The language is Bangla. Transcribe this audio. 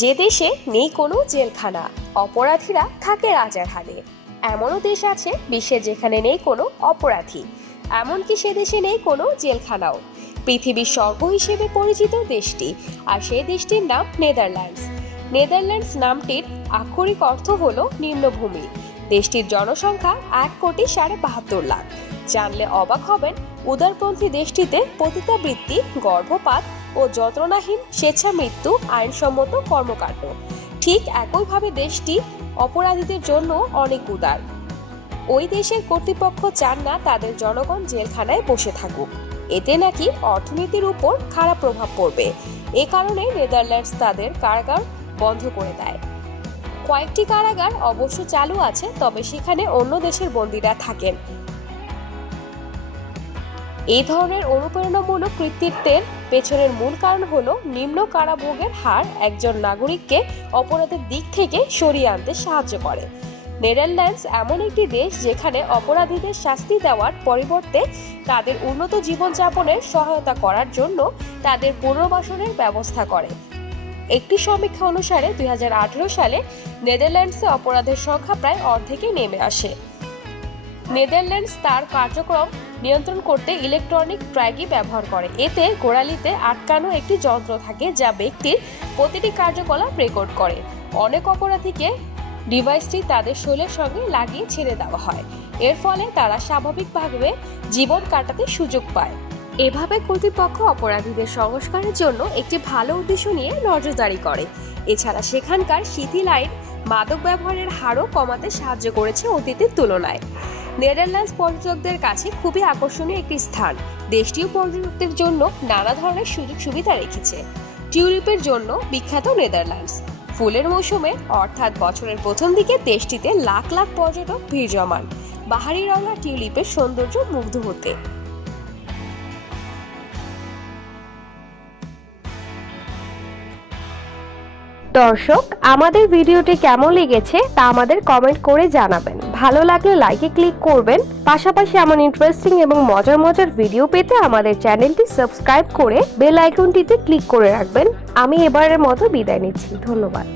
যে দেশে নেই কোনো জেলখানা, অপরাধীরা থাকে রাজার হালে। এমনও দেশ আছে বিশ্বে যেখানে নেই কোনো অপরাধী, এমনকি সে দেশে নেই কোনো জেলখানাও। পৃথিবীর স্বর্গ হিসেবে পরিচিত দেশটি, আর সেই দেশটির নাম নেদারল্যান্ডস। নেদারল্যান্ডস নামটির আক্ষরিক অর্থ হলো নিম্নভূমি। দেশটির জনসংখ্যা 1,72,00,000। জানলে অবাক হবেন, উদারপন্থী দেশটিতে পতিতাবৃত্তি, গর্ভপাত ও যন্ত্রণাহীন স্বেচ্ছা মৃত্যু আইনসম্মত কর্মকাণ্ড। ঠিক একইভাবে দেশটি অপরাধীদের জন্য অনেক উদার। ওই দেশের কর্তৃপক্ষ চান না তাদের জনগণ জেলখানায় বসে থাকুক, এতে নাকি অর্থনীতির উপর খারাপ প্রভাব পড়বে। এ কারণে নেদারল্যান্ডস তাদের কারাগার বন্ধ করে দেয়। কয়েকটি কারাগার অবশ্য চালু আছে, তবে সেখানে অন্য দেশের বন্দীরা থাকেন। এই ধরনের অনুপ্রেরণামূলক কৃতিত্বের পেছনের মূল কারণ হলো নিম্ন কারাভোগের হার একজন নাগরিককে অপরাধের দিক থেকে সরিয়ে আনতে সাহায্য করে। নেদারল্যান্ডস এমন একটি দেশ যেখানে অপরাধীদের শাস্তি দেওয়ার পরিবর্তে তাদের উন্নত জীবনযাপনের সহায়তা করার জন্য তাদের পুনর্বাসনের ব্যবস্থা করে। একটি সমীক্ষা অনুসারে 2018 সালে নেদারল্যান্ডসে অপরাধের সংখ্যা প্রায় অর্ধেকে নেমে আসে। নেদারল্যান্ডস তার কার্যক্রম নিয়ন্ত্রণ করতে ইলেকট্রনিক ট্র্যাকিং ব্যবহার করে। এতে গোড়ালিতে আটকানো একটি যন্ত্র থাকে যা ব্যক্তির প্রতিটি কার্যকলাপ রেকর্ড করে। অনেক অপরাধীকে ডিভাইসটি তাদের শরীরের সঙ্গে লাগিয়ে ছেড়ে দেওয়া হয়। এর ফলে তারা স্বাভাবিকভাবে জীবন কাটাতে সুযোগ পায়। এভাবে কর্তৃপক্ষ অপরাধীদের সংস্কারের জন্য একটি ভালো উদ্দেশ্য নিয়ে নজরদারি করে। এছাড়া সেখানকার শিথিল আইন মাদক ব্যবহারের হারও কমাতে সাহায্য করেছে অতীতের তুলনায়। নেদারল্যান্ডস পর্যটকদের কাছে খুবই আকর্ষণীয় একটি স্থান। দেশটিও পর্যটকদের জন্য নানা ধরনের সুযোগ সুবিধা রেখেছে। টিউলিপের জন্য বিখ্যাত নেদারল্যান্ডস। ফুলের মৌসুমে অর্থাৎ বছরের প্রথম দিকে দেশটিতে লাখ লাখ পর্যটক ভিড় জমান বাহারি রঙা টিউলিপের সৌন্দর্য মুগ্ধ হতে। দর্শক, আমাদের ভিডিওটি কেমন লেগেছে তা আমাদের কমেন্ট করে জানাবেন। ভালো লাগলে লাইকে ক্লিক করবেন। পাশাপাশি এমন ইন্টারেস্টিং এবং মজার মজার ভিডিও পেতে আমাদের চ্যানেলটি সাবস্ক্রাইব করে বেল আইকনটিতে ক্লিক করে রাখবেন। আমি এবারের মতো বিদায় নিচ্ছি। ধন্যবাদ।